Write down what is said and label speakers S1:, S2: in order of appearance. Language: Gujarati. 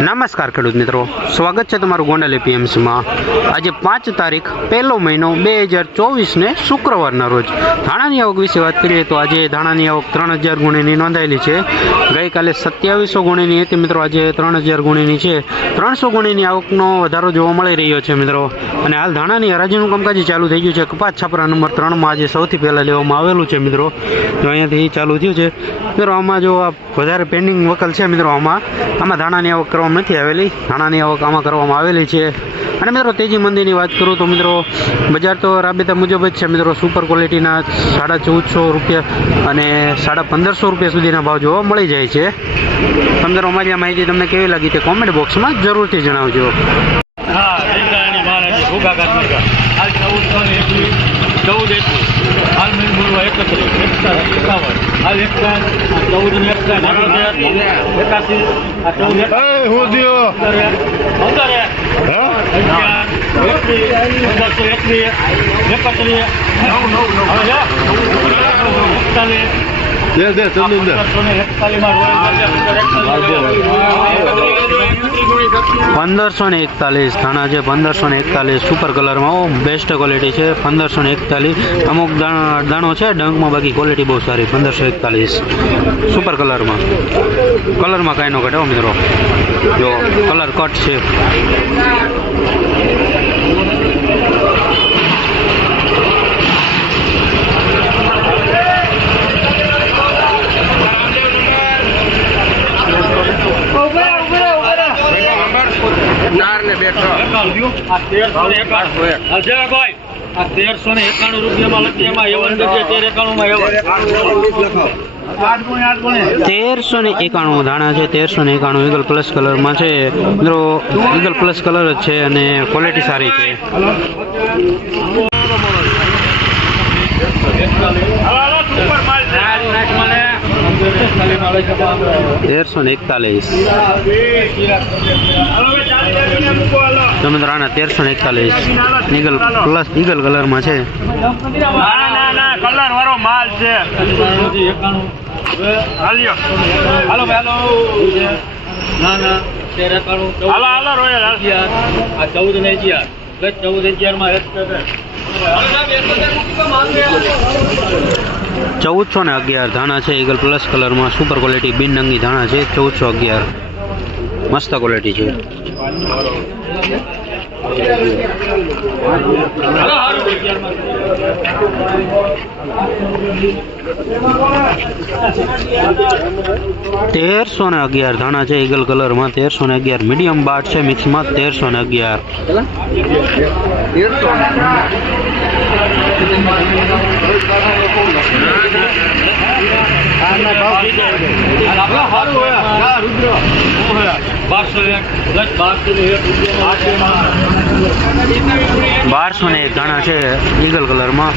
S1: નમસ્કાર ખેડૂત મિત્રો. સ્વાગત છે તમારું ગોંડલ એપીએમસીમાં. આજે પાંચ તારીખ, પહેલો મહિનો બે હજાર ચોવીસને શુક્રવારના રોજ. ધાણાની આવક વિશે વાત કરીએ તો આજે ધાણાની આવક ત્રણ હજાર ગુણીની નોંધાયેલી છે. ગઈકાલે સત્યાવીસો ગુણીની હતી મિત્રો, આજે ત્રણ હજાર ગુણીની છે. ત્રણસો ગુણીની આવકનો વધારો જોવા મળી રહ્યો છે મિત્રો. અને હાલ ધાણાની હરાજીનું કામકાજ ચાલુ થઈ ગયું છે. કપાસ છાપરા નંબર ત્રણમાં આજે સૌથી પહેલાં લેવામાં આવેલું છે મિત્રો. તો અહીંયાથી ચાલુ થયું છે. મિત્રો, આમાં જો આ વધારે પેન્ડિંગ વકલ છે મિત્રો, આમાં આમાં ધાણાની આવક કરવામાં નથી આવેલી. નાણાંની આવક આમાં કરવામાં આવેલી છે. અને મિત્રો, તેજી મંદીની વાત કરું તો મિત્રો, બજાર તો રાબેતા મુજબ જ છે મિત્રો. સુપર ક્વોલિટીના સાડા ચૌદસો રૂપિયા અને સાડા પંદરસો રૂપિયા સુધીના ભાવ જોવા મળી જાય છે. તમને અમારી આ માહિતી તમને કેવી લાગી તે કોમેન્ટ બોક્સમાં જરૂરથી જણાવજો.
S2: ચૌદ હાલ એક-
S3: હું થયો
S2: પંદર એક, પંદર એક, અગિયાર, એકવીસ, પંદરસો એકવીસ, એકત્રીસ, હવે જા. એકતાલીસ,
S3: દે દે
S2: આ
S3: ચંદુ દે.
S2: પંદરસો ને એકતાલીસ.
S1: ધાણા છે, પંદરસો ને એકતાલીસ સુપર કલરમાં ઓ બેસ્ટ ક્વોલિટી છે, પંદરસો ને એકતાલીસ. અમુક દાણા, દાણો છે, ડંકમાં બાકી ક્વોલિટી બહુ સારી, પંદરસો એકતાલીસ. સુપર કલરમાં કલરમાં કાંઈ ન ઘટે મિત્રો. જો કલર કટ છે.
S2: આ તેરસો ને એકાણું. રૂપિયામાં લખી એમાં એવન તેર એવન.
S1: તેરસો ને ધાણા છે તેરસો ને એકાણું ઈગલ પ્લસ કલરમાં છે. મિત્રો ઈગલ પ્લસ કલર જ છે અને ક્વોલિટી સારી છે
S2: હાલો, હાલો, સુપર માલ છે.
S1: તેરસો ને એકતાલીસ. તમે તેરસો ને એકતાલીસ ઈગલ પ્લસ ઈગલ કલરમાં છે
S2: કલર વાળો માલ છે હાલો ના, આ ચૌદ ને ચૌદ અગિયારમાં.
S1: ચૌદસો ને અગિયાર ધાણા છે. ઈગલ પ્લસ કલરમાં સુપર ક્વોલિટી બિન નંગી ધાણા છે. ચૌદસો અગિયાર. મસ્ત ક્વોલિટી છે. તેરસો ને અગિયાર ધાણા છે ઈગલ કલરમાં તેરસો ને અગિયાર મીડિયમ બાટ છે મિક્સમાં તેરસો ને અગિયાર.
S2: હોય. બારસો એક
S1: બારસો ને એક ધાણા છે ઈગલ કલરમાં